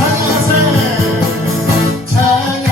찬양하세 찬양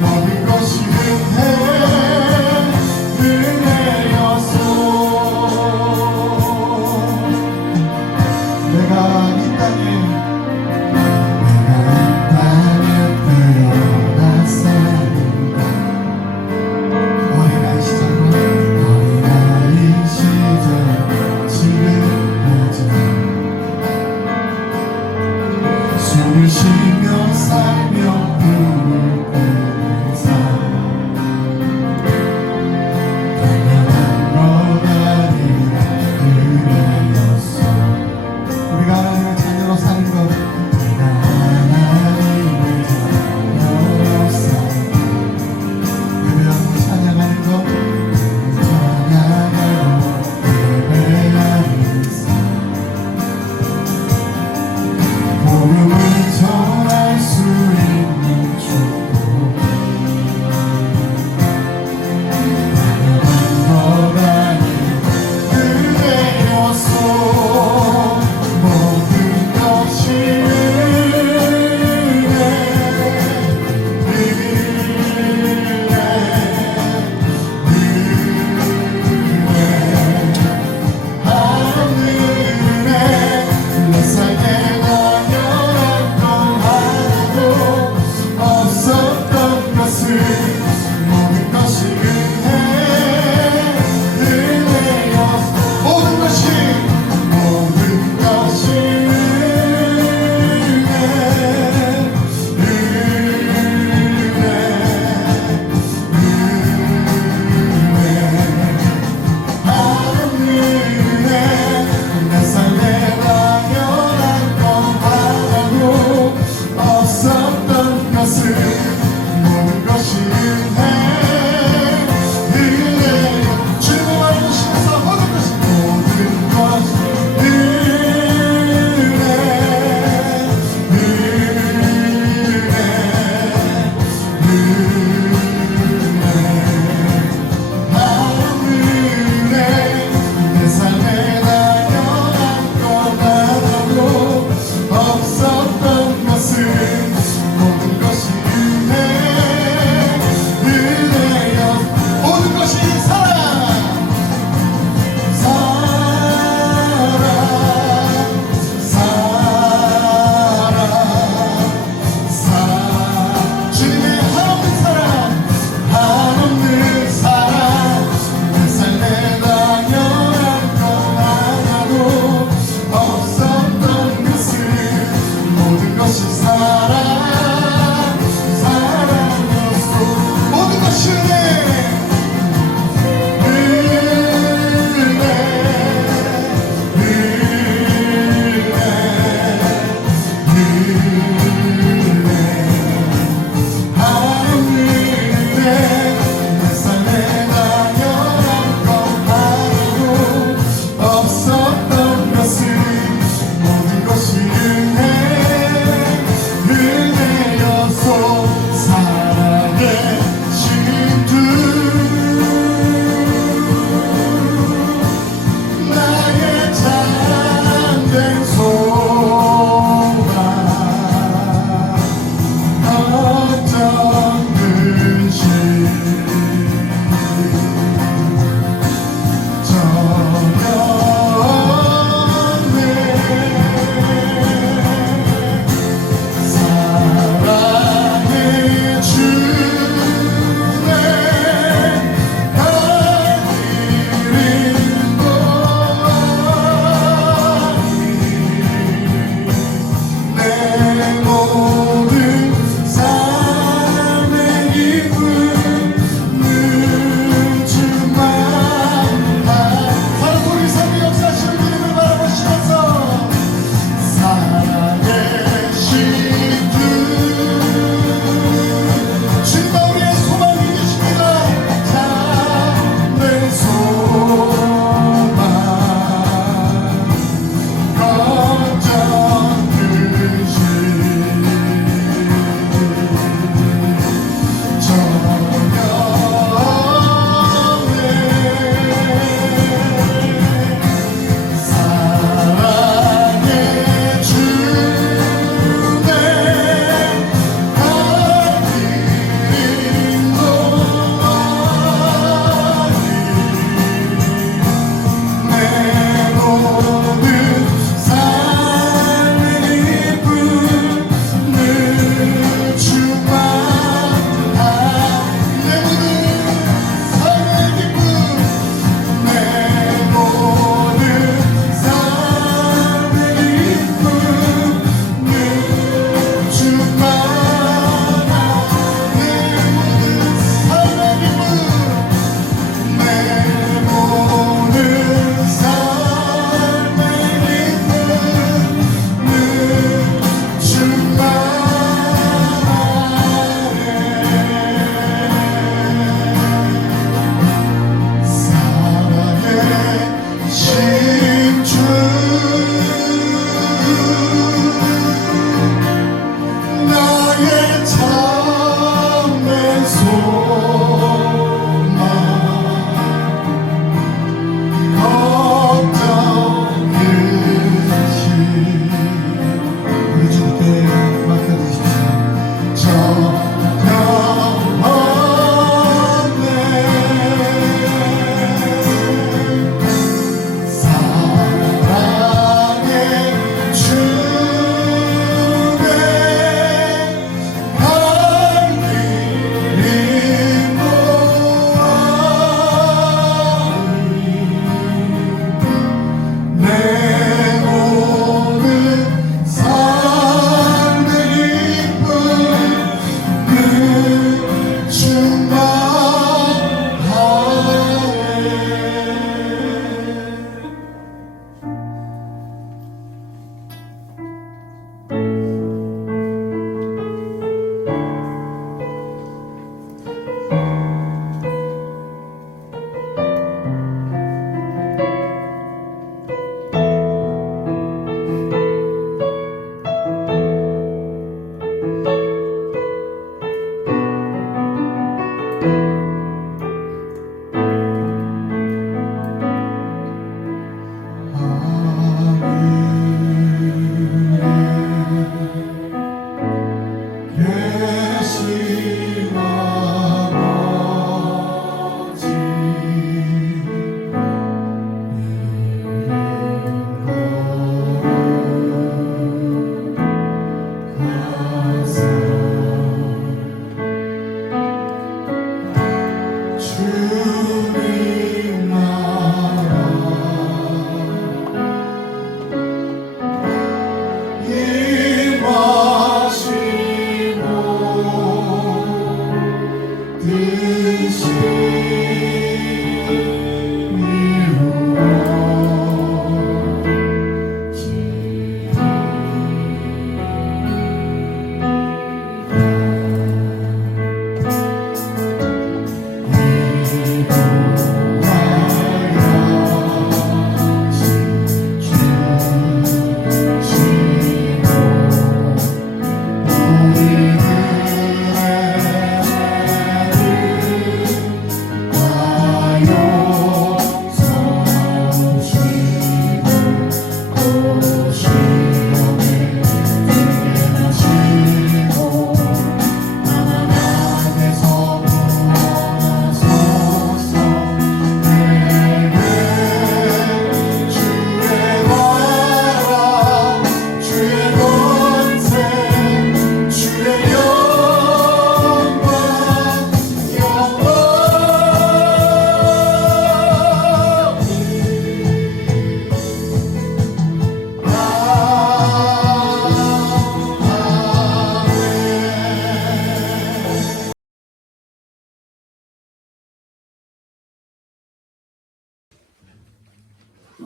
모든 것이 은혜였소. 내가 이 땅에 태어났사는가. 어린아이 시절 지금까지 숨을 쉬며 살며 꿈을 꾸는 삶. 당연한 것 아니라 은혜였어. 우리가 하나님의 자녀로 사는 것, 우리가 하나님의 자녀로 사는 것, 예배하고 찬양하는 것, 찬양하고 예배하는 삶. 복음을 전할 수 있는 축복, 당연한 것 아닌 은혜였소. 모든 것이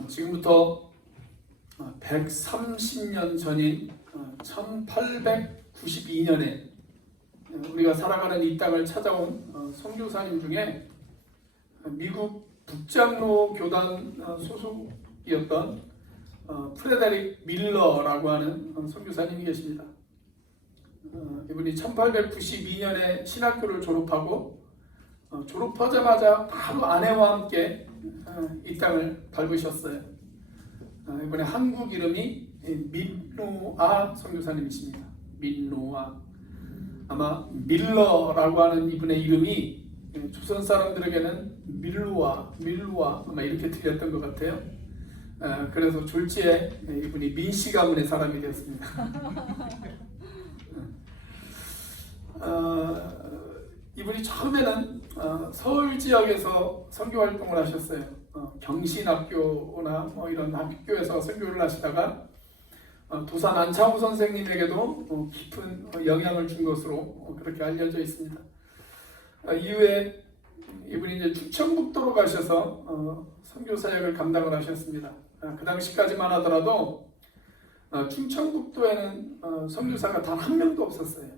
지금부터 130년 전인 1892년에 우리가 살아가는 이 땅을 찾아온 선교사님 중에 미국 북장로 교단 소속이었던 프레데릭 밀러라고 하는 선교사님이 계십니다. 이분이 1892년에 신학교를 졸업하고 졸업하자마자 바로 아내와 함께 이 땅을 밟으셨어요. 이번에 한국 이름이 민노아 선교사님이십니다. 민노아. 아마 밀러라고 하는 이분의 이름이 조선 사람들에게는 밀루아 아마 이렇게 들렸던 것 같아요. 그래서 졸지에 이분이 민씨 가문의 사람이 되었습니다. 이분이 처음에는 서울 지역에서 선교 활동을 하셨어요. 경신학교나 뭐 이런 학교에서 선교를 하시다가 도산 안창호 선생님에게도 깊은 영향을 준 것으로 그렇게 알려져 있습니다. 이후에 이분이 이제 충청북도로 가셔서 선교 사역을 감당을 하셨습니다. 그 당시까지만 하더라도 충청북도에는 선교사가 단 한 명도 없었어요.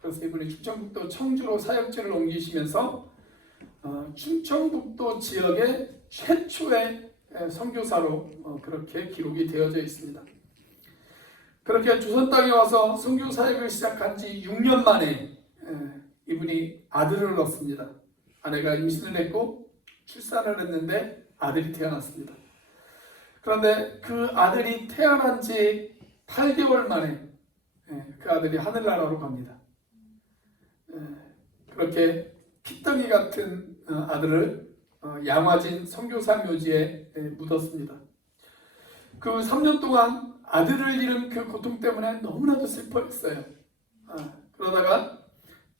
그래서 이분이 충청북도 청주로 사역지를 옮기시면서 충청북도 지역의 최초의 선교사로 그렇게 기록이 되어져 있습니다. 그렇게 조선 땅에 와서 선교 사역을 시작한 지 6년 만에 이분이 아들을 얻습니다. 아내가 임신을 했고 출산을 했는데 아들이 태어났습니다. 그런데 그 아들이 태어난 지 8개월 만에 그 아들이 하늘나라로 갑니다. 그렇게 피덩이 같은 아들을 양화진 선교사 묘지에 묻었습니다. 그 3년 동안 아들을 잃은 그 고통 때문에 너무나도 슬퍼했어요. 그러다가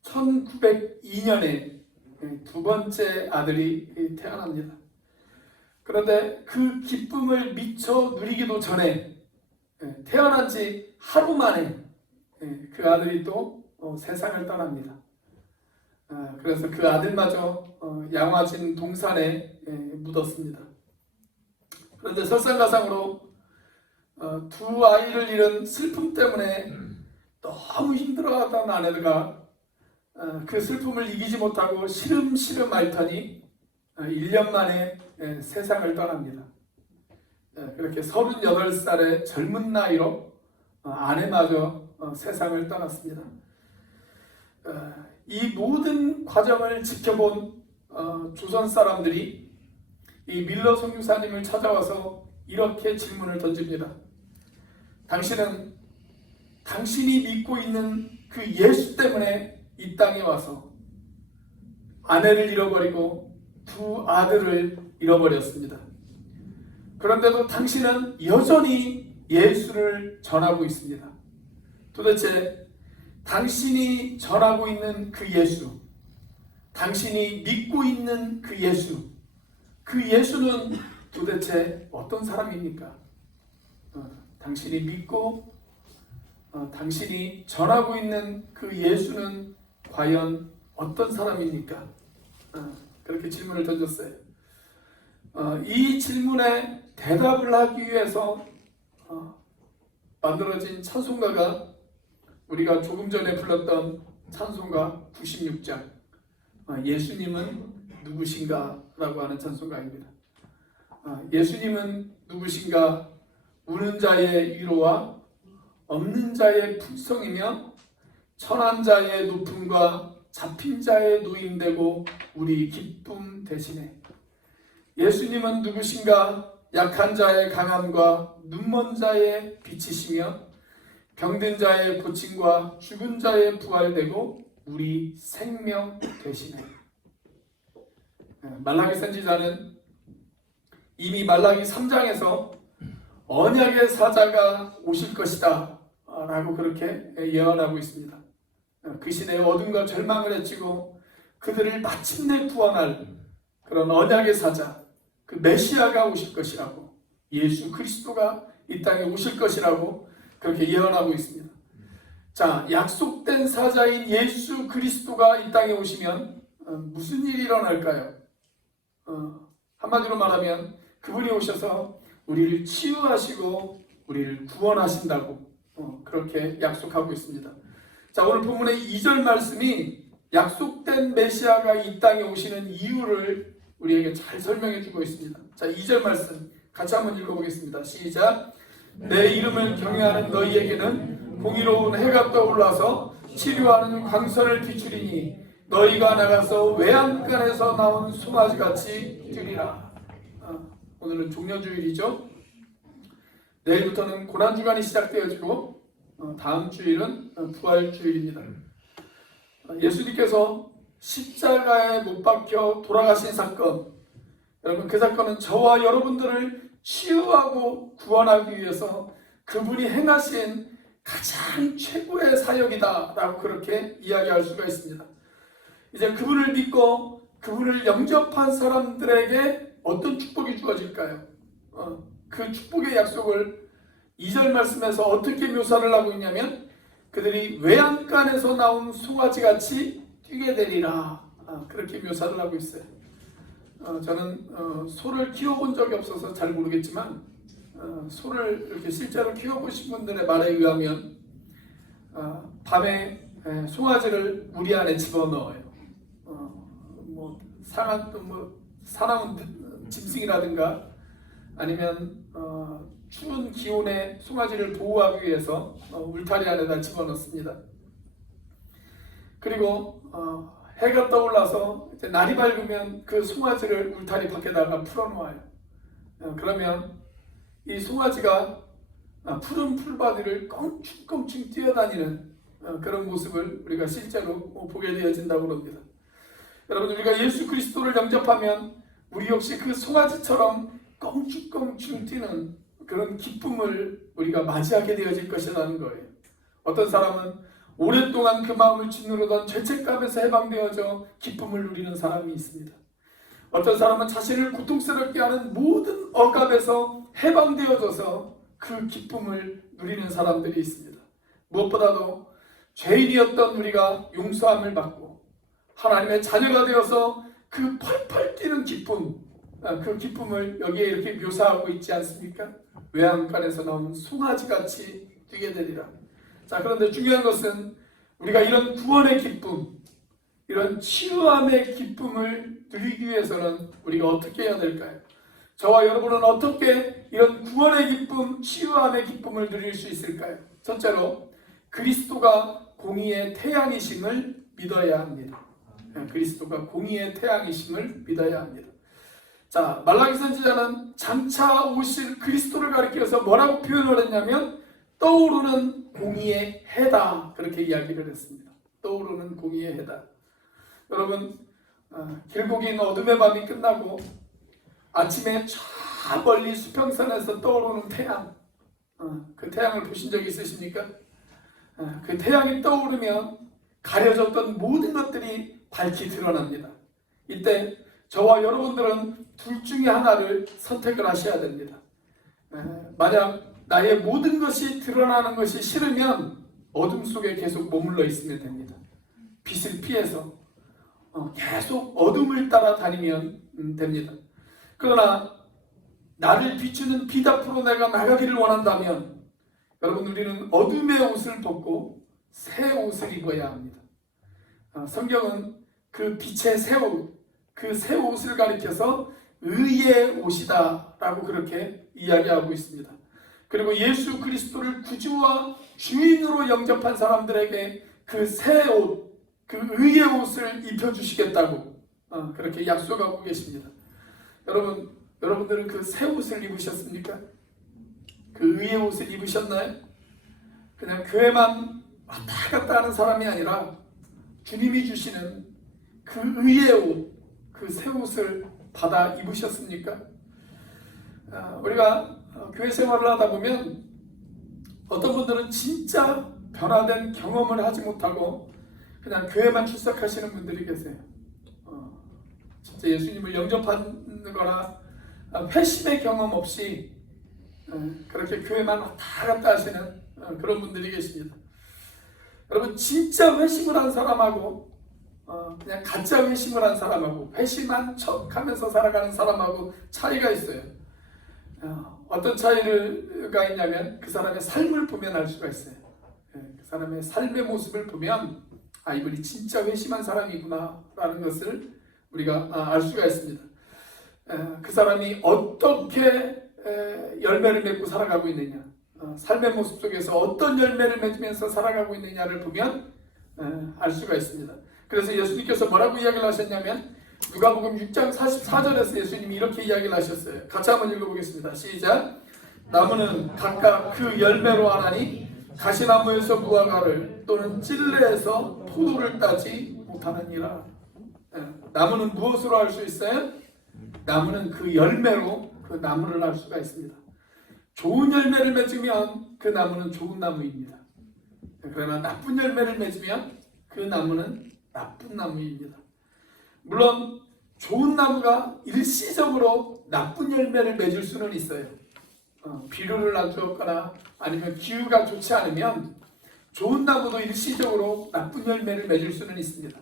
1902년에 두 번째 아들이 태어납니다. 그런데 그 기쁨을 미처 누리기도 전에 태어난 지 하루 만에 그 아들이 또 세상을 떠납니다. 그래서 그 아들마저 양화진 동산에 묻었습니다. 그런데 설상가상으로 두 아이를 잃은 슬픔 때문에 너무 힘들어하던 아내가 그 슬픔을 이기지 못하고 시름시름 앓더니 1년 만에 세상을 떠납니다. 그렇게 38살의 젊은 나이로 아내마저 세상을 떠났습니다. 이 모든 과정을 지켜본 조선 사람들이 이 밀러 선교사님을 찾아와서 이렇게 질문을 던집니다. 당신은 당신이 믿고 있는 그 예수 때문에 이 땅에 와서 아내를 잃어버리고 두 아들을 잃어버렸습니다. 그런데도 당신은 여전히 예수를 전하고 있습니다. 도대체 당신이 전하고 있는 그 예수, 당신이 믿고 있는 그 예수, 그 예수는 도대체 어떤 사람입니까? 당신이 믿고 당신이 전하고 있는 그 예수는 과연 어떤 사람입니까? 그렇게 질문을 던졌어요. 이 질문에 대답을 하기 위해서 만들어진 찬송가가 우리가 조금 전에 불렀던 찬송가 96장 예수님은 누구신가? 라고 하는 찬송가입니다. 예수님은 누구신가? 우는 자의 위로와 없는 자의 풍성이며 천한 자의 높음과 잡힌 자의 노임되고 우리 기쁨 대신에. 예수님은 누구신가? 약한 자의 강함과 눈먼 자의 빛이시며 병든 자의 고침과 죽은 자의 부활되고 우리 생명 되시네. 말라기 선지자는 이미 말라기 3장에서 언약의 사자가 오실 것이다 라고 그렇게 예언하고 있습니다. 그 시대의 어둠과 절망을 헤치고 그들을 마침내 구원할 그런 언약의 사자, 그 메시아가 오실 것이라고, 예수 그리스도가 이 땅에 오실 것이라고 그렇게 예언하고 있습니다. 자, 약속된 사자인 예수 그리스도가 이 땅에 오시면 무슨 일이 일어날까요? 한마디로 말하면 그분이 오셔서 우리를 치유하시고 우리를 구원하신다고 그렇게 약속하고 있습니다. 자, 오늘 본문의 2절 말씀이 약속된 메시아가 이 땅에 오시는 이유를 우리에게 잘 설명해 주고 있습니다. 자, 2절 말씀 같이 한번 읽어보겠습니다. 시작. 내 이름을 경외하는 너희에게는 공의로운 해가 떠올라서 치료하는 광선을 비추리니 너희가 나가서 외양간에서 나온 송아지같이 뛰리라. 오늘은 종려주일이죠. 내일부터는 고난주간이 시작되어지고 다음 주일은 부활주일입니다. 예수님께서 십자가에 못 박혀 돌아가신 사건, 여러분 그 사건은 저와 여러분들을 치유하고 구원하기 위해서 그분이 행하신 가장 최고의 사역이다 라고 그렇게 이야기할 수가 있습니다. 이제 그분을 믿고 그분을 영접한 사람들에게 어떤 축복이 주어질까요? 그 축복의 약속을 2절 말씀에서 어떻게 묘사를 하고 있냐면 그들이 외양간에서 나온 송아지같이 뛰게 되리라, 그렇게 묘사를 하고 있어요. 저는 소를 키워본 적이 없어서 잘 모르겠지만 소를 이렇게 실제로 키워보신 분들의 말에 의하면 밤에 송아지를 우리 안에 집어넣어요. 사나운 짐승이라든가 아니면 추운 기온에 송아지를 보호하기 위해서 울타리 안에다 집어넣습니다. 그리고 해가 떠올라서 이제 날이 밝으면 그 송아지를 울타리 밖에다가 풀어놓아요. 그러면 이 송아지가 푸른 풀바지를 껑충껑충 뛰어다니는 그런 모습을 우리가 실제로 보게 되어진다고 합니다. 여러분, 우리가 예수 그리스도를 영접하면 우리 역시 그 송아지처럼 껑충껑충 뛰는 그런 기쁨을 우리가 맞이하게 되어질 것이라는 거예요. 어떤 사람은 오랫동안 그 마음을 짓누르던 죄책감에서 해방되어져 기쁨을 누리는 사람이 있습니다. 어떤 사람은 자신을 고통스럽게 하는 모든 억압에서 해방되어져서 그 기쁨을 누리는 사람들이 있습니다. 무엇보다도 죄인이었던 우리가 용서함을 받고 하나님의 자녀가 되어서 그 펄펄 뛰는 기쁨, 그 기쁨을 여기에 이렇게 묘사하고 있지 않습니까? 외양간에서 나온 송아지같이 뛰게 되리라. 자, 그런데 중요한 것은 우리가 이런 구원의 기쁨, 이런 치유함의 기쁨을 누리기 위해서는 우리가 어떻게 해야 될까요? 저와 여러분은 어떻게 이런 구원의 기쁨, 치유함의 기쁨을 누릴 수 있을까요? 첫째로 그리스도가 공의의 태양이심을 믿어야 합니다. 그리스도가 공의의 태양이심을 믿어야 합니다. 자, 말라기 선지자는 장차 오실 그리스도를 가리켜서 뭐라고 표현을 했냐면 떠오르는 공의의 해다, 그렇게 이야기를 했습니다. 떠오르는 공의의 해다. 여러분, 길고 긴 어둠의 밤이 끝나고 아침에 저 멀리 수평선에서 떠오르는 태양, 그 태양을 보신 적이 있으십니까? 그 태양이 떠오르면 가려졌던 모든 것들이 밝히 드러납니다. 이때 저와 여러분들은 둘 중에 하나를 선택을 하셔야 됩니다. 만약 나의 모든 것이 드러나는 것이 싫으면 어둠 속에 계속 머물러 있으면 됩니다. 빛을 피해서 계속 어둠을 따라다니면 됩니다. 그러나 나를 비추는 빛 앞으로 내가 나가기를 원한다면 여러분, 우리는 어둠의 옷을 벗고 새 옷을 입어야 합니다. 성경은 그 빛의 새 옷, 그 새 옷을 가리켜서 의의 옷이다 라고 그렇게 이야기하고 있습니다. 그리고 예수 그리스도를 구주와 주인으로 영접한 사람들에게 그 새 옷, 그 의의 옷을 입혀주시겠다고 그렇게 약속하고 계십니다. 여러분들은 그 새 옷을 입으셨습니까? 그 의의 옷을 입으셨나요? 그냥 교회만 왔다 갔다 하는 사람이 아니라 주님이 주시는 그 의의 옷, 그 새 옷을 받아 입으셨습니까? 우리가 교회 생활을 하다 보면 어떤 분들은 진짜 변화된 경험을 하지 못하고 그냥 교회만 출석하시는 분들이 계세요. 진짜 예수님을 영접하는 거나 회심의 경험 없이 그렇게 교회만 왔다 갔다 하시는 그런 분들이 계십니다. 여러분, 진짜 회심을 한 사람하고 그냥 가짜 회심을 한 사람하고 회심한 척 하면서 살아가는 사람하고 차이가 있어요. 어떤 차이가 있냐면 그 사람의 삶을 보면 알 수가 있어요. 그 사람의 삶의 모습을 보면 이분이 진짜 회심한 사람이구나 라는 것을 우리가 알 수가 있습니다. 그 사람이 어떻게 열매를 맺고 살아가고 있느냐, 삶의 모습 속에서 어떤 열매를 맺으면서 살아가고 있느냐를 보면 알 수가 있습니다. 그래서 예수님께서 뭐라고 이야기를 하셨냐면 누가복음 6장 44절에서 예수님이 이렇게 이야기를 하셨어요. 같이 한번 읽어보겠습니다. 시작. 나무는 각각 그 열매로 아나니 가시나무에서 무화과를 또는 찔레에서 포도를 따지 못하느니라. 나무는 무엇으로 알 수 있어요? 나무는 그 열매로 그 나무를 알 수가 있습니다. 좋은 열매를 맺으면 그 나무는 좋은 나무입니다. 그러나 나쁜 열매를 맺으면 그 나무는 나쁜 나무입니다. 물론 좋은 나무가 일시적으로 나쁜 열매를 맺을 수는 있어요. 비료를 안 주었거나 아니면 기후가 좋지 않으면 좋은 나무도 일시적으로 나쁜 열매를 맺을 수는 있습니다.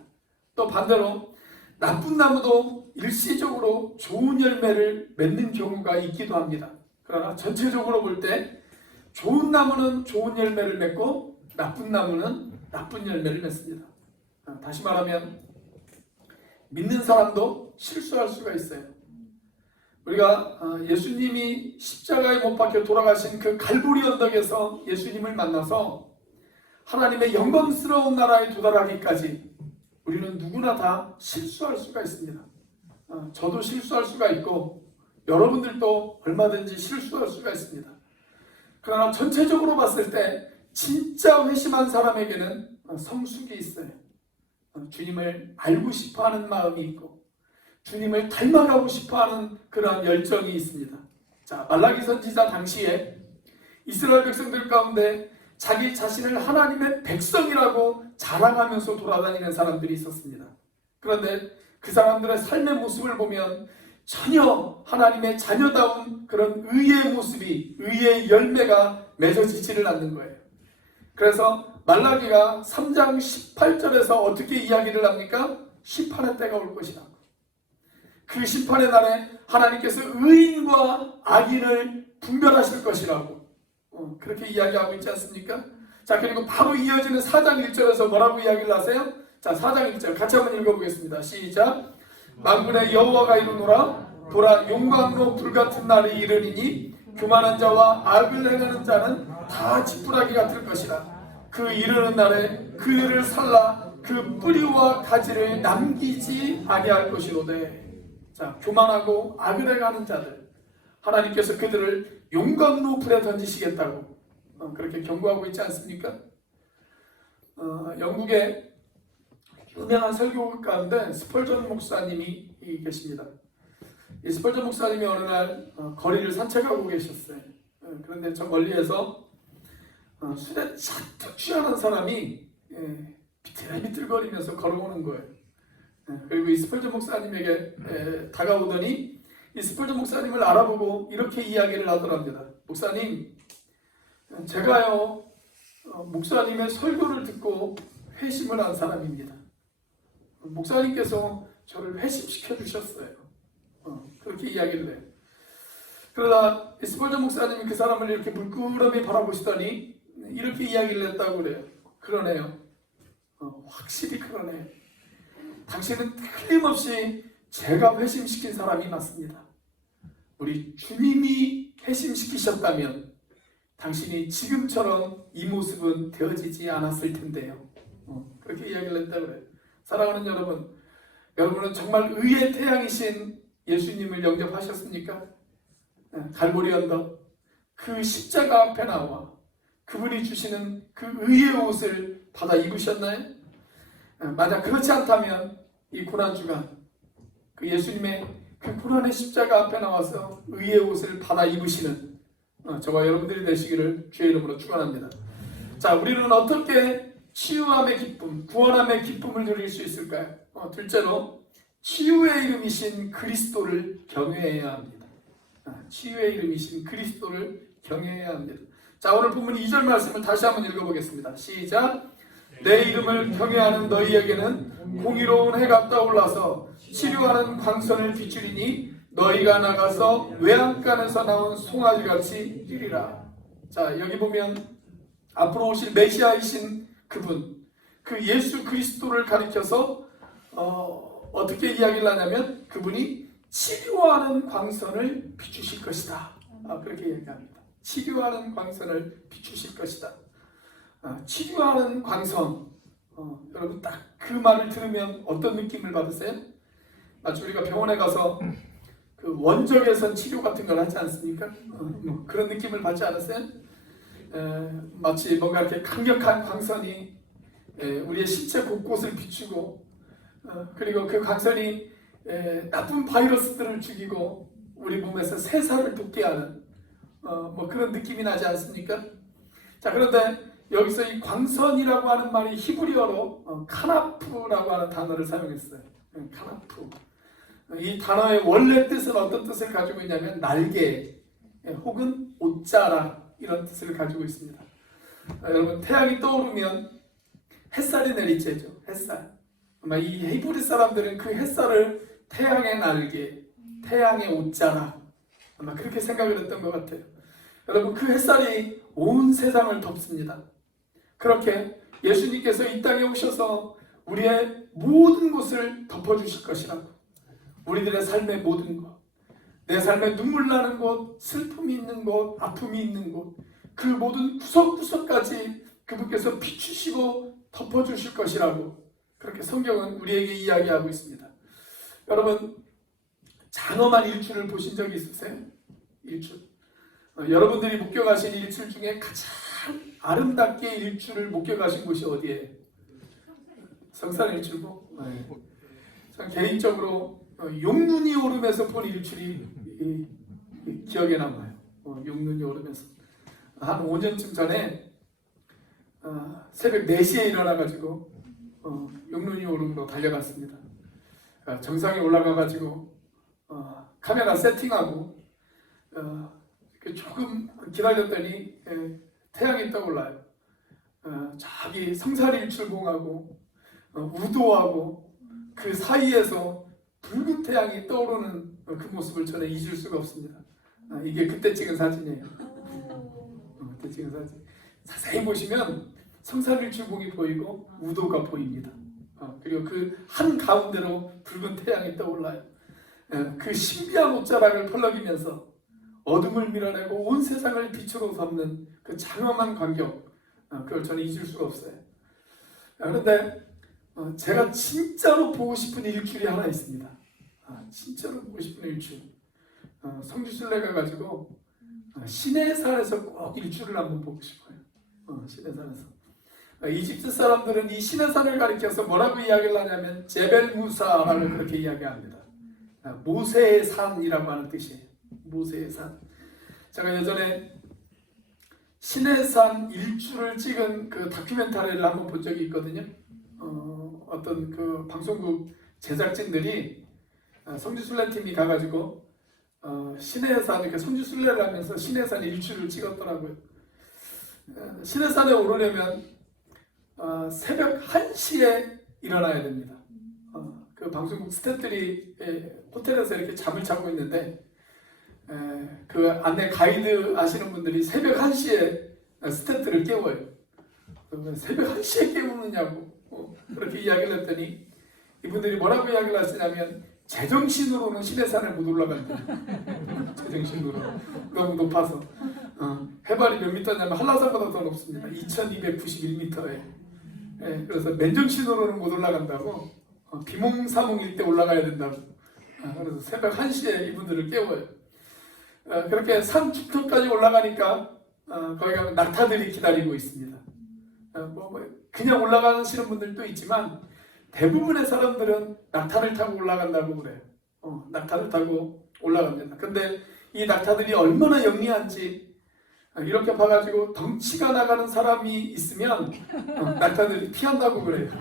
또 반대로 나쁜 나무도 일시적으로 좋은 열매를 맺는 경우가 있기도 합니다. 그러나 전체적으로 볼 때 좋은 나무는 좋은 열매를 맺고 나쁜 나무는 나쁜 열매를 맺습니다. 다시 말하면 믿는 사람도 실수할 수가 있어요. 우리가 예수님이 십자가에 못 박혀 돌아가신 그 갈보리 언덕에서 예수님을 만나서 하나님의 영광스러운 나라에 도달하기까지 우리는 누구나 다 실수할 수가 있습니다. 저도 실수할 수가 있고 여러분들도 얼마든지 실수할 수가 있습니다. 그러나 전체적으로 봤을 때 진짜 회심한 사람에게는 성숙이 있어요. 주님을 알고 싶어하는 마음이 있고 주님을 닮아가고 싶어하는 그런 열정이 있습니다. 자, 말라기 선지자 당시에 이스라엘 백성들 가운데 자기 자신을 하나님의 백성이라고 자랑하면서 돌아다니는 사람들이 있었습니다. 그런데 그 사람들의 삶의 모습을 보면 전혀 하나님의 자녀다운 그런 의의 모습이, 의의 열매가 맺어지지를 않는 거예요. 그래서 말라기가 3장 18절에서 어떻게 이야기를 합니까? 심판의 때가 올 것이다. 그 심판의 날에 하나님께서 의인과 악인을 분별하실 것이라고 그렇게 이야기하고 있지 않습니까? 자, 그리고 바로 이어지는 4장 1절에서 뭐라고 이야기를 하세요? 자, 4장 1절 같이 한번 읽어보겠습니다. 시작. 만군의 여호와가 이르노라 보라 용광로 불같은 날이 이르리니 교만한 자와 악을 행하는 자는 다 지푸라기 같을 것이라. 그 이르는 날에 그 일을 살라 그 뿌리와 가지를 남기지 아니할 것이로되. 자, 교만하고 악을 행하는 자들 하나님께서 그들을 용광로 불에 던지시겠다고 그렇게 경고하고 있지 않습니까? 영국의 유명한 설교국 가운데 스펄전 목사님이 계십니다. 이 스펄전 목사님이 어느 날 거리를 산책하고 계셨어요. 그런데 저 멀리에서 술에 잔뜩 취하는 사람이 비틀비틀거리면서 걸어오는 거예요. 그리고 이 스펄전 목사님에게 다가오더니 이 스펄전 목사님을 알아보고 이렇게 이야기를 하더랍니다. 목사님, 제가요 목사님의 설교를 듣고 회심을 한 사람입니다. 목사님께서 저를 회심시켜 주셨어요. 그렇게 이야기를 해요. 그러다 스펄전 목사님이 그 사람을 이렇게 물끄러미 바라보시더니 이렇게 이야기를 했다고 그래요. 그러네요. 확실히 그러네요. 당신은 틀림없이 제가 회심시킨 사람이 맞습니다. 우리 주님이 회심시키셨다면 당신이 지금처럼 이 모습은 되어지지 않았을 텐데요. 그렇게 이야기를 했다고 그래요. 사랑하는 여러분, 여러분은 정말 의의 태양이신 예수님을 영접하셨습니까? 갈보리 언덕 그 십자가 앞에 나와 그분이 주시는 그 의의 옷을 받아 입으셨나요? 만약 그렇지 않다면 이 고난주간 그 예수님의 그 고난의 십자가 앞에 나와서 의의 옷을 받아 입으시는 저와 여러분들이 되시기를 주의 이름으로 축원합니다. 자, 우리는 어떻게 치유함의 기쁨, 구원함의 기쁨을 누릴 수 있을까요? 둘째로 치유의 이름이신 그리스도를 경외해야 합니다. 치유의 이름이신 그리스도를 경외해야 합니다. 자, 오늘 본문 2절 말씀을 다시 한번 읽어보겠습니다. 시작. 내 이름을 경외하는 너희에게는 공의로운 해가 떠올라서 치료하는 광선을 비추리니 너희가 나가서 외양간에서 나온 송아지같이 뛰리라. 자, 여기 보면 앞으로 오실 메시아이신 그분, 그 예수 그리스도를 가리켜서 어떻게 이야기를 하냐면 그분이 치료하는 광선을 비추실 것이다. 그렇게 얘기합니다. 치료하는 광선을 비추실 것이다. 치료하는 광선. 여러분 딱 그 말을 들으면 어떤 느낌을 받으세요? 마치 우리가 병원에 가서 그 원적외선 치료 같은 걸 하지 않습니까? 뭐 그런 느낌을 받지 않으세요? 마치 뭔가 이렇게 강력한 광선이 우리의 신체 곳곳을 비추고 그리고 그 광선이 나쁜 바이러스들을 죽이고 우리 몸에서 세살을 돋게 하는 뭐 그런 느낌이 나지 않습니까? 자, 그런데 여기서 이 광선이라고 하는 말이 히브리어로 카나프라고 하는 단어를 사용했어요. 카나프. 이 단어의 원래 뜻은 어떤 뜻을 가지고 있냐면 날개 혹은 옷자락 이런 뜻을 가지고 있습니다. 여러분 태양이 떠오르면 햇살이 내리쬐죠. 햇살. 아마 이 히브리 사람들은 그 햇살을 태양의 날개, 태양의 옷자락 아마 그렇게 생각을 했던 것 같아요. 여러분 그 햇살이 온 세상을 덮습니다. 그렇게 예수님께서 이 땅에 오셔서 우리의 모든 것을 덮어주실 것이라고. 우리들의 삶의 모든 것, 내 삶에 눈물 나는 곳, 슬픔이 있는 곳, 아픔이 있는 곳, 그 모든 구석구석까지 그분께서 비추시고 덮어주실 것이라고 그렇게 성경은 우리에게 이야기하고 있습니다. 여러분 장엄한 일출을 보신 적이 있으세요? 일출. 여러분들이 목격하신 일출 중에 가장 아름답게 일출을 목격하신 곳이 어디예요? 성산일출봉. 네. 전 개인적으로 용눈이 오름에서 본 일출이 기억에 남아요. 용눈이 오름에서 한 5년쯤 전에 새벽 4시에 일어나가지고 용눈이 오름으로 달려갔습니다. 정상에 올라가가지고 카메라 세팅하고 조금 기다렸더니 태양이 떠올라요. 저기 성산일출봉하고 우도하고 그 사이에서 붉은 태양이 떠오르는 그 모습을 저는 잊을 수가 없습니다. 이게 그때 찍은 사진이에요. 그때 찍은 사진. 자세히 보시면 성산일출봉이 보이고 우도가 보입니다. 그리고 그 한 가운데로 붉은 태양이 떠올라요. 그 신비한 옷자락을 펄럭이면서 어둠을 밀어내고 온 세상을 빛으로 삼는 그 장엄한 광경, 그걸 저는 잊을 수가 없어요. 그런데 제가 진짜로 보고 싶은 일출이 하나 있습니다. 진짜로 보고 싶은 일출. 성주순례 가가지고 시내산에서 꼭 일출을 한번 보고 싶어요. 시내산에서. 이집트 사람들은 이 시내산을 가리켜서 뭐라고 이야기를 하냐면 제벨무사라고 그렇게 이야기합니다. 모세의 산이라고 하는 뜻이에요. 모세의 산. 제가 예전에 시내산 일출을 찍은 그 다큐멘터리를 한번 본 적이 있거든요. 어떤 그 방송국 제작진들이 성주순례 팀이 가가지고 시내산 이렇게 성주순례를 하면서 시내산 일출을 찍었더라고요. 시내산에 오르려면 새벽 1시에 일어나야 됩니다. 그 방송국 스태프들이 호텔에서 이렇게 잠을 자고 있는데 그 안내 가이드 하시는 분들이 새벽 1시에 스태프들을 깨워요. 새벽 1시에 깨우느냐고 그렇게 이야기를 했더니 이분들이 뭐라고 이야기를 하시냐면 제정신으로는 시내산에 못 올라간다. 제정신으로 너무 높아서 해발이 몇 미터냐면 한라산보다 더 높습니다. 2291m에. 그래서 맨정신으로는 못 올라간다고 비몽사몽일 때 올라가야 된다고. 그래서 새벽 1시에 이분들을 깨워요. 그렇게 산 중턱까지 올라가니까 거기 가면 낙타들이 기다리고 있습니다. 그냥 올라가시는 분들도 있지만 대부분의 사람들은 낙타를 타고 올라간다고 그래요. 낙타를 타고 올라갑니다. 근데 이 낙타들이 얼마나 영리한지 이렇게 봐가지고 덩치가 나가는 사람이 있으면 낙타들이 피한다고 그래요.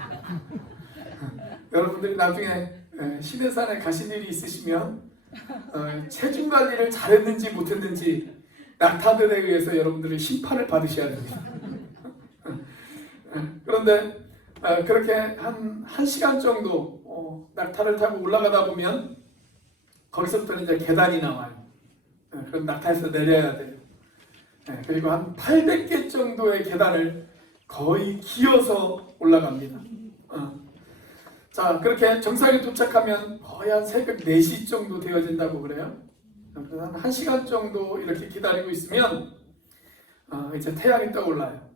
여러분들이 나중에 시내산에 가신 일이 있으시면 체중 관리를 잘했는지 못했는지 낙타들에 의해서 여러분들은 심판을 받으셔야 됩니다. 그런데 그렇게 한 1시간 정도 낙타를 타고 올라가다 보면 거기서부터는 이제 계단이 나와요. 그럼 낙타에서 내려야 돼요. 그리고 한 800개 정도의 계단을 거의 기어서 올라갑니다. 자, 그렇게 정상에 도착하면 거의 한 새벽 4시 정도 되어진다고 그래요. 그래서 한 1시간 정도 이렇게 기다리고 있으면 이제 태양이 떠올라요.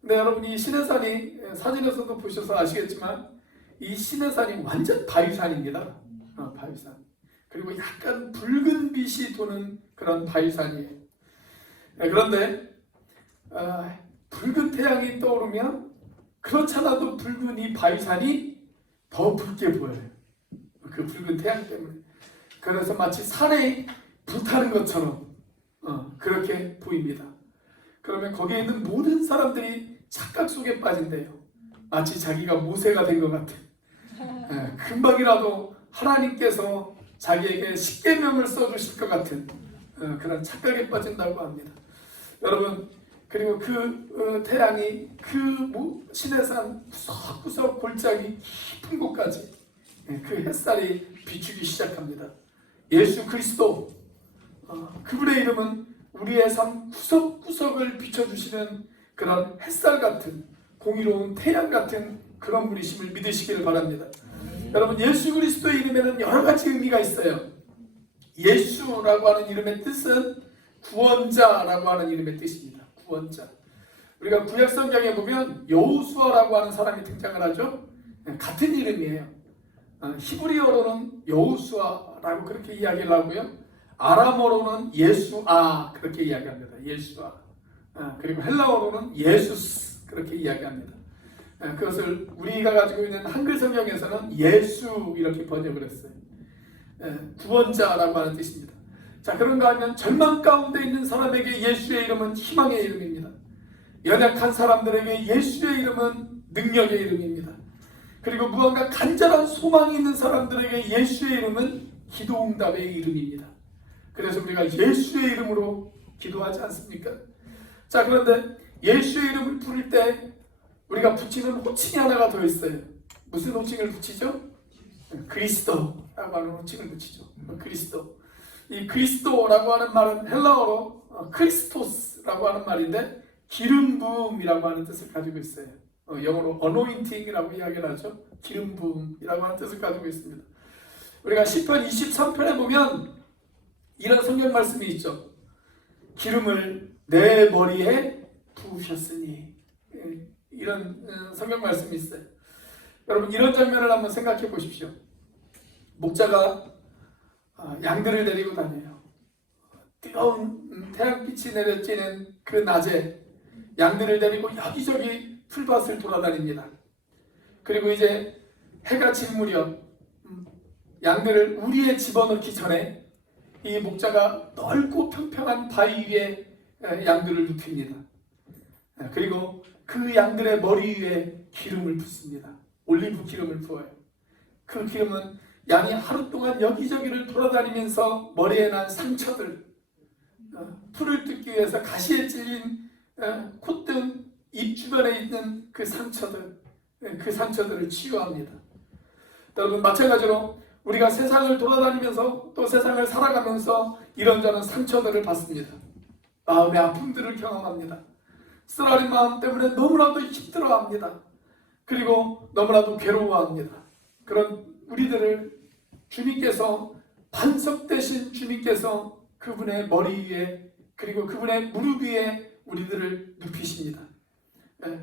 근데 여러분, 이 시내산이 사진에서도 보셔서 아시겠지만 이 시내산이 완전 바위산입니다. 바위산. 그리고 약간 붉은 빛이 도는 그런 바위산이에요. 그런데 붉은 태양이 떠오르면 그렇잖아도 붉은 이 바위산이 더 붉게 보여요. 그 붉은 태양 때문에. 그래서 마치 산에 불타는 것처럼 그렇게 보입니다. 그러면 거기에 있는 모든 사람들이 착각 속에 빠진대요. 마치 자기가 모세가 된 것 같아. 금방이라도 하나님께서 자기에게 십계명을 써주실 것 같은 그런 착각에 빠진다고 합니다. 여러분, 그리고 그 태양이 그 시내산 구석구석 골짜기 깊은 곳까지 그 햇살이 비추기 시작합니다. 예수 그리스도, 그분의 이름은 우리의 삶 구석구석을 비춰주시는 그런 햇살 같은 공의로운 태양 같은 그런 분이심을 믿으시기를 바랍니다. 여러분, 예수 그리스도의 이름에는 여러 가지 의미가 있어요. 예수라고 하는 이름의 뜻은 구원자라고 하는 이름의 뜻입니다. 구원자. 우리가 구약 성경에 보면 여호수아라고 하는 사람이 등장을 하죠. 같은 이름이에요. 히브리어로는 여호수아라고 그렇게 이야기를 하고요. 아람어로는 예수아 그렇게 이야기합니다. 예수아. 그리고 헬라어로는 예수스 그렇게 이야기합니다. 그것을 우리가 가지고 있는 한글 성경에서는 예수 이렇게 번역을 했어요. 구원자라고 하는 뜻입니다. 자, 그런가 하면 절망 가운데 있는 사람에게 예수의 이름은 희망의 이름입니다. 연약한 사람들에게 예수의 이름은 능력의 이름입니다. 그리고 무언가 간절한 소망이 있는 사람들에게 예수의 이름은 기도응답의 이름입니다. 그래서 우리가 예수의 이름으로 기도하지 않습니까? 자, 그런데 예수의 이름을 부를 때 우리가 붙이는 호칭이 하나가 더 있어요. 무슨 호칭을 붙이죠? 그리스도라고 하는 호칭을 붙이죠. 그리스도. 이 그리스도라고 하는 말은 헬라어로 크리스토스라고 하는 말인데 기름 부음이라고 하는 뜻을 가지고 있어요. 영어로 anointing이라고 이야기를 하죠. 기름 부음이라고 하는 뜻을 가지고 있습니다. 우리가 시편 23편에 보면 이런 성경 말씀이 있죠. 기름을 내 머리에 부으셨으니, 이런 성경 말씀이 있어요. 여러분, 이런 장면을 한번 생각해 보십시오. 목자가 양들을 데리고 다녀요. 뜨거운 태양빛이 내려지는 그 낮에 양들을 데리고 여기저기 풀밭을 돌아다닙니다. 그리고 이제 해가 질 무렵 양들을 우리에 집어넣기 전에 이 목자가 넓고 평평한 바위 위에 양들을 눕힙니다. 그리고 그 양들의 머리 위에 기름을 붓습니다. 올리브 기름을 부어요. 그 기름은 양이 하루 동안 여기저기를 돌아다니면서 머리에 난 상처들, 풀을 뜯기 위해서 가시에 찔린 콧등, 입 주변에 있는 그 상처들, 그 상처들을 치유합니다. 여러분, 마찬가지로 우리가 세상을 돌아다니면서 또 세상을 살아가면서 이런저런 상처들을 받습니다. 마음의 아픔들을 경험합니다. 쓰라린 마음 때문에 너무나도 힘들어합니다. 그리고 너무나도 괴로워합니다. 그런 우리들을 주님께서, 반석 대신 주님께서 그분의 머리 위에 그리고 그분의 무릎 위에 우리들을 눕히십니다.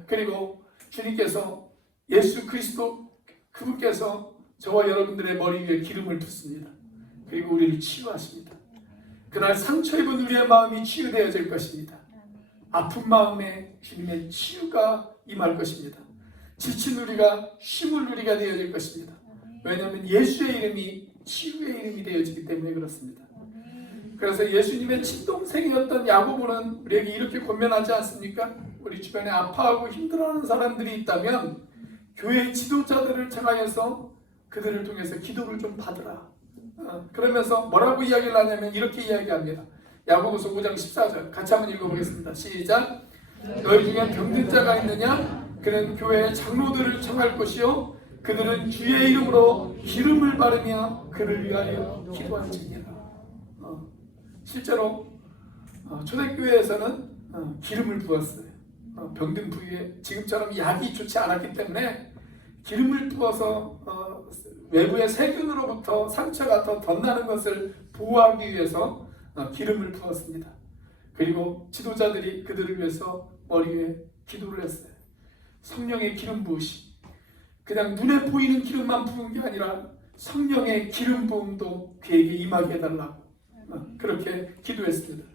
그리고 주님께서, 예수 그리스도 그분께서 저와 여러분들의 머리 위에 기름을 붓습니다. 그리고 우리를 치유하십니다. 그날 상처 입은 우리의 마음이 치유되어질 것입니다. 아픈 마음에 주님의 치유가 임할 것입니다. 지친 우리가 쉼을 누리게 되어질 것입니다. 왜냐하면 예수의 이름이 치유의 이름이 되어지기 때문에 그렇습니다. 그래서 예수님의 친동생이었던 야고보는 우리에게 이렇게 권면하지 않습니까? 우리 주변에 아파하고 힘들어하는 사람들이 있다면 교회 지도자들을 청하여서 그들을 통해서 기도를 좀 받으라. 그러면서 뭐라고 이야기를 하냐면 이렇게 이야기합니다. 야고보서 5장 14절 같이 한번 읽어보겠습니다. 시작. 너희 중에 병든 자가 있느냐? 그는 교회의 장로들을 청할 것이요 그들은 주의 이름으로 기름을 바르며 그를 위하여 기도할지니라. 실제로 초대교회에서는 기름을 부었어요. 병든 부위에 지금처럼 약이 좋지 않았기 때문에 기름을 부어서 외부의 세균으로부터 상처가 더 덧나는 것을 보호하기 위해서 기름을 부었습니다. 그리고 지도자들이 그들을 위해서 머리에 기도를 했어요. 성령의 기름 부으심, 그냥 눈에 보이는 기름만 부은 게 아니라 성령의 기름 부음도 그에게 임하게 해달라고 그렇게 기도했습니다.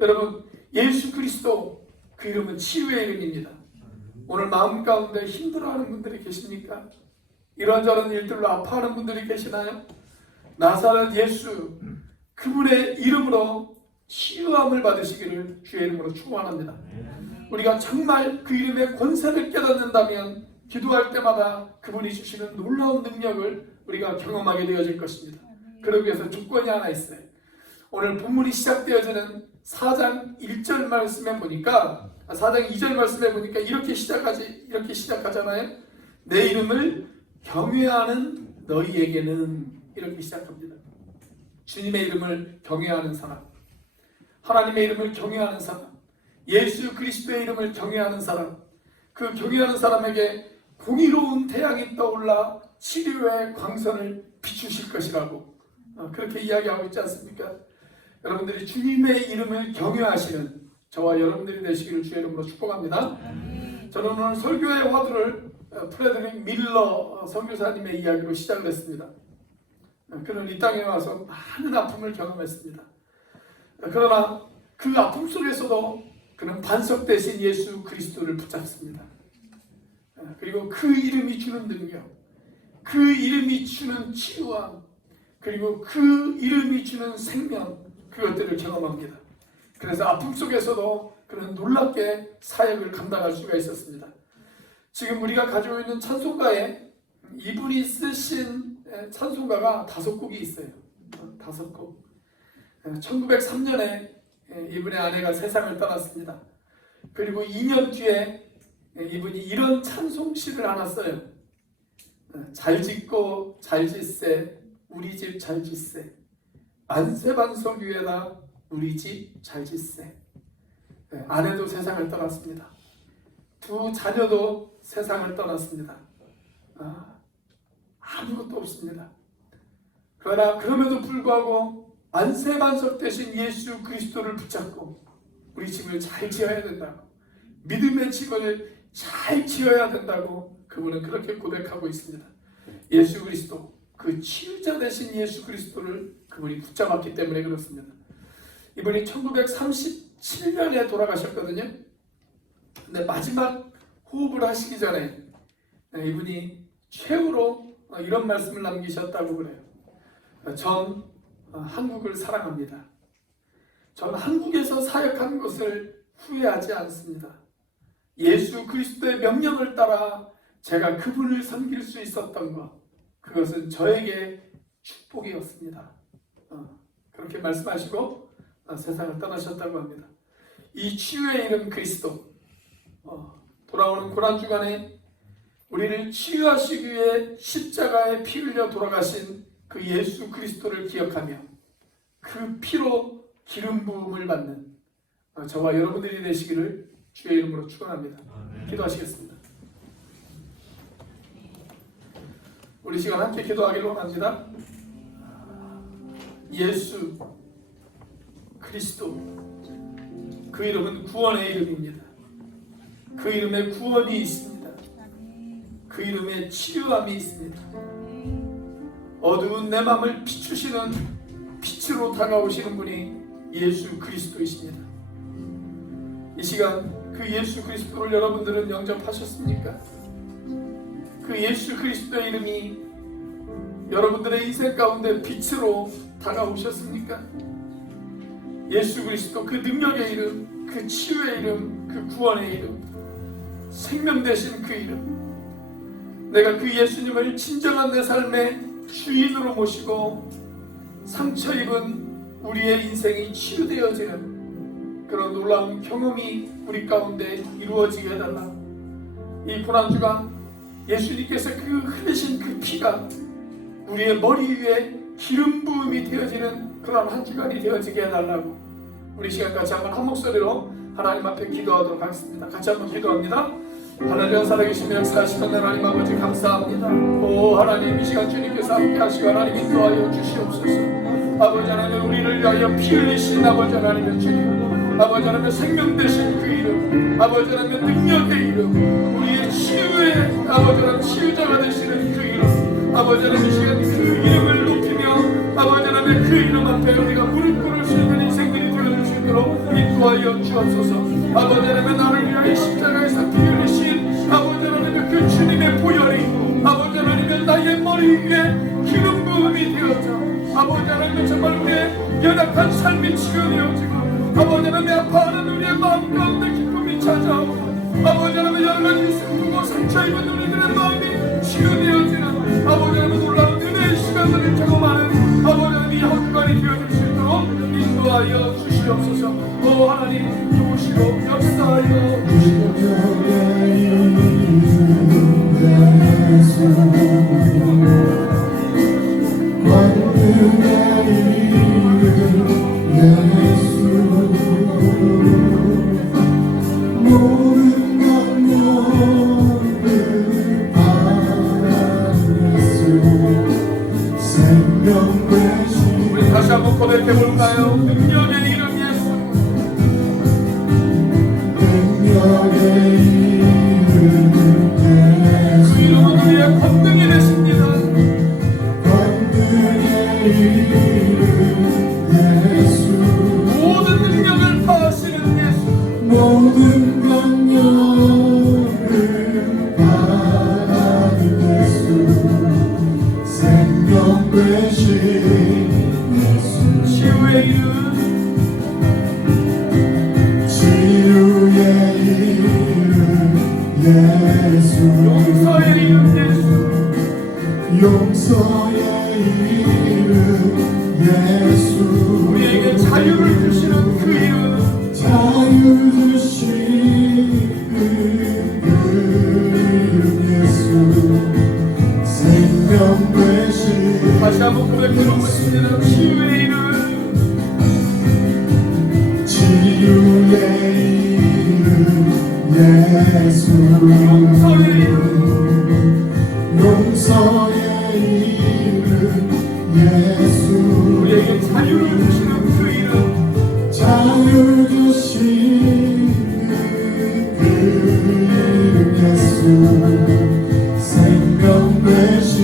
여러분, 예수 그리스도 그 이름은 치유의 이름입니다. 오늘 마음 가운데 힘들어하는 분들이 계십니까? 이런저런 일들로 아파하는 분들이 계시나요? 나사렛 예수 그분의 이름으로 치유함을 받으시기를 주의 이름으로 축원합니다. 우리가 정말 그 이름의 권세를 깨닫는다면 기도할 때마다 그분이 주시는 놀라운 능력을 우리가 경험하게 되어질 것입니다. 그러기 위해서 조건이 하나 있어요. 오늘 본문이 시작되어지는 4장 1절 말씀에 보니까 4장 2절 말씀에 보니까 이렇게 시작하잖아요. 내 이름을 경외하는 너희에게는 이렇게 시작합니다. 주님의 이름을 경외하는 사람, 하나님의 이름을 경외하는 사람, 예수 그리스도의 이름을 경외하는 사람, 그 경외하는 사람에게 공의로운 태양이 떠올라 치료의 광선을 비추실 것이라고 그렇게 이야기하고 있지 않습니까? 여러분들이 주님의 이름을 경외하시는 저와 여러분들이 되시기를 주의 이름으로 축복합니다. 저는 오늘 설교의 화두를 프레드릭 밀러 선교사님의 이야기로 시작을 했습니다. 그는 이 땅에 와서 많은 아픔을 경험했습니다. 그러나 그 아픔 속에서도 그는 반석 대신 예수 그리스도를 붙잡습니다. 그리고 그 이름이 주는 능력, 그 이름이 주는 치유함, 그리고 그 이름이 주는 생명, 그것들을 경험합니다. 그래서 아픔 속에서도 그는 놀랍게 사역을 감당할 수가 있었습니다. 지금 우리가 가지고 있는 찬송가에 이분이 쓰신 찬송가가 5곡이 있어요. 5곡. 1903년에 이분의 아내가 세상을 떠났습니다. 그리고 2년 뒤에 이분이 이런 찬송시를 하나 써요. 잘 짓고 잘 짓세 우리 집 잘 짓세 만세반석 위에다 우리 집 잘 짓세. 아내도 세상을 떠났습니다. 2 자녀도 세상을 떠났습니다. 아무것도 없습니다. 그러나 그럼에도 불구하고 만세반석 대신 예수 그리스도를 붙잡고 우리 집을 잘 지어야 된다고, 믿음의 집을 잘 지어야 된다고 그분은 그렇게 고백하고 있습니다. 예수 그리스도, 그 치유자 대신 예수 그리스도를 그분이 붙잡았기 때문에 그렇습니다. 이분이 1937년에 돌아가셨거든요. 근데 마지막 호흡을 하시기 전에 이분이 최후로 이런 말씀을 남기셨다고 그래요. 전 한국을 사랑합니다. 전 한국에서 사역한 것을 후회하지 않습니다. 예수 그리스도의 명령을 따라 제가 그분을 섬길 수 있었던 것, 그것은 저에게 축복이었습니다. 그렇게 말씀하시고 세상을 떠나셨다고 합니다. 이 치유의 이름 그리스도, 돌아오는 고난주간에 우리를 치유하시기 위해 십자가에 피 흘려 돌아가신 그 예수 그리스도를 기억하며 그 피로 기름 부음을 받는 저와 여러분들이 되시기를 주의 이름으로 축원합니다. 기도하시겠습니다. 우리 시간 함께 기도하기로 합니다. 예수 그리스도, 그 이름은 구원의 이름입니다. 그 이름에 구원이 있습니다. 그 이름에 치유함이 있습니다. 어두운 내 마음을 비추시는 빛으로 다가오시는 분이 예수 그리스도이십니다. 이 시간 그 예수 그리스도를 여러분들은 영접하셨습니까? 그 예수 그리스도의 이름이 여러분들의 인생 가운데 빛으로 다가오셨습니까? 예수 그리스도, 그 능력의 이름, 그 치유의 이름, 그 구원의 이름, 생명 되신 그 이름, 내가 그 예수님을 진정한 내 삶의 주인으로 모시고 상처 입은 우리의 인생이 치유되어지는 그런 놀라운 경험이 우리 가운데 이루어지게 해달라. 이 고난주간 예수님께서 그 흘리신 그 피가 우리의 머리 위에 기름 부음이 되어지는 그런 한 주간이 되어지게 해달라고 우리 시간 같이 한번 한 목소리로 하나님 앞에 기도하도록 하겠습니다. 같이 한번 기도합니다. 하나님 살아계시며 역사하시는 하나님 아버지 감사합니다. 오 하나님 이 시간 주님께서 함께 하시고 하나님 인도하여 주시옵소서. 아버지 하나님 우리를 위하여 피 흘리신 아버지 하나님의 주님, 아버지 하나님 생명 되신 그 이름, 아버지 하나님 능력의 이름, 우리의 치유의 아버지 하나님 치유자가 되시는 그 이름, 아버지 하나님 이 시간 그 이름을 높이며 아버지 하나님 그 이름 앞에 우리가 무릎 꿇을 수 있는 인생들이 되어줄 수 있도록 인도하여 주옵소서. 아버지 하나님 나를 위하여 십자가에서 피 흘리신 아버지 하나님 그 주님의 보혈이 아버지 하나님 나의 머리 위에 기름 부음이 되어져 아버지 하나님 정말 우리의 연약한 삶이 치유되어지고 아버지 하나님 아파하는 우리의 마음 가운데 기쁨이 찾아오고 아버지 하나님 여러 가지 슬프고 상처 입은 우리들의 마음이 치유되어지는 아버지 하나님 놀라운 은혜의 시간들을 경험하는 아버지 하나님 한 주간이 되어질 수 있도록 인도하여 주시옵소서. 오 하나님 도우시고 역사하여 우리 다시 한번 고백해볼까요? 능력의 이름 예수, 능력의 이름 그 이름은 우리의 권능이 되십니다. 권능의 이름 예수 모든 능력을 파하시는 예수, 모든 능력을 파하는 예수 생명 되신 예수 치유의 이름, 치유의 이름 예수 용서의 이름 예수, 용서의 이름 예수 우리에게 자유를 주시는 그 이름, 자유 주시는 그 이름 예수 생명 되신 다시 한번 고백해보고 있습니다. 치유의 이름, 치유의 이름 예수 용서의 이름, 용서의 이름 예수 우리에게 자유를 주시는 그 이름, 자유 주시는 그 이름 예수 생명 되신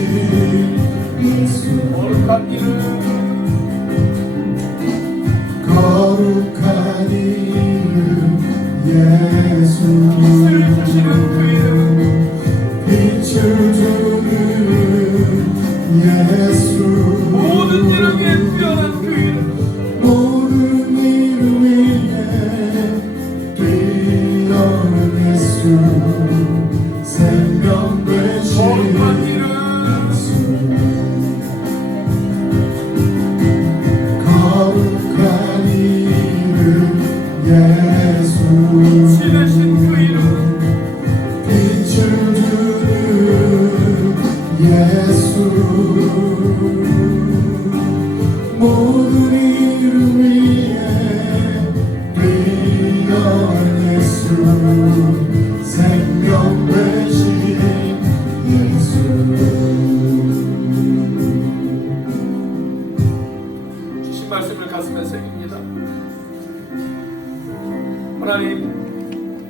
예수 거룩한 이름, 거룩한 이름 예수 빛을 주시는 그 이름, 빛을 주는 예수 모든 이름 위에 뛰어난 그 이름, 모든 이름 위에 뛰어난 예수 생명 되신 거룩한 이름, 거룩한 이름 예수 빛이 되신 그 이름, 빛을 주는 예수 모든 이름 위에 뛰어난 예수 생명 되신 예수 주신 말씀을 가슴에 새깁니다. 하나님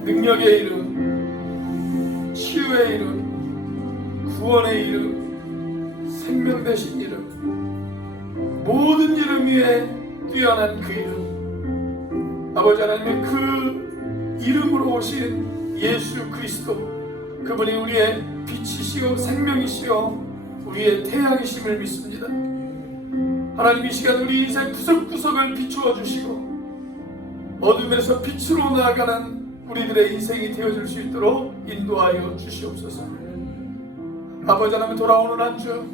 능력의 이름, 치유의 이름, 구원의 이름, 생명 되신 이름, 모든 이름 위에 뛰어난 그 이름, 아버지 하나님의 그 이름으로 오신 예수 그리스도, 그분이 우리의 빛이시요 생명이시요 우리의 태양이심을 믿습니다. 하나님 이 시간 우리 인생 구석구석을 비추어 주시고 어둠에서 빛으로 나아가는 우리들의 인생이 되어줄 수 있도록 인도하여 주시옵소서. 아버지 하나님 돌아오는 한 주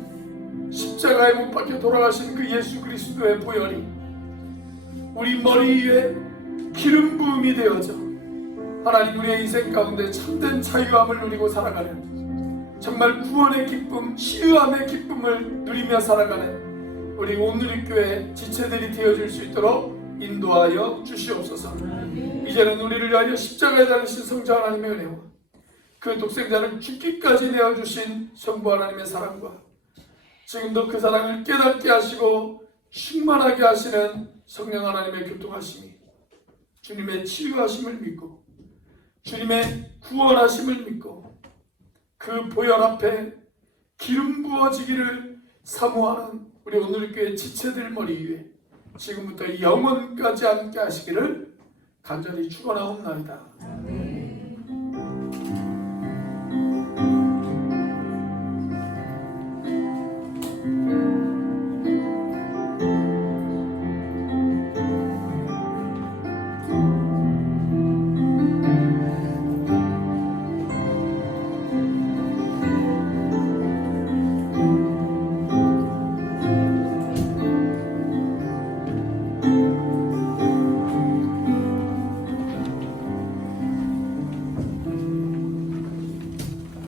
십자가에 못 박혀 돌아가신 그 예수 그리스도의 보혈이 우리 머리 위에 기름 부음이 되어져 하나님 우리의 인생 가운데 참된 자유함을 누리고 살아가는 정말 구원의 기쁨, 치유함의 기쁨을 누리며 살아가는 우리 온누리교회 지체들이 되어줄 수 있도록 인도하여 주시옵소서. 이제는 우리를 위하여 십자가에 달리신 성자 하나님의 은혜와 그 독생자를 죽기까지 내어주신 성부 하나님의 사랑과 지금도 그 사랑을 깨닫게 하시고 충만하게 하시는 성령 하나님의 교통하심이 주님의 치유하심을 믿고 주님의 구원하심을 믿고 그 보혈 앞에 기름 부어지기를 사모하는 우리 오늘 교회 지체들 머리 위에 지금부터 영원까지 함께 하시기를 간절히 축원하옵나이다.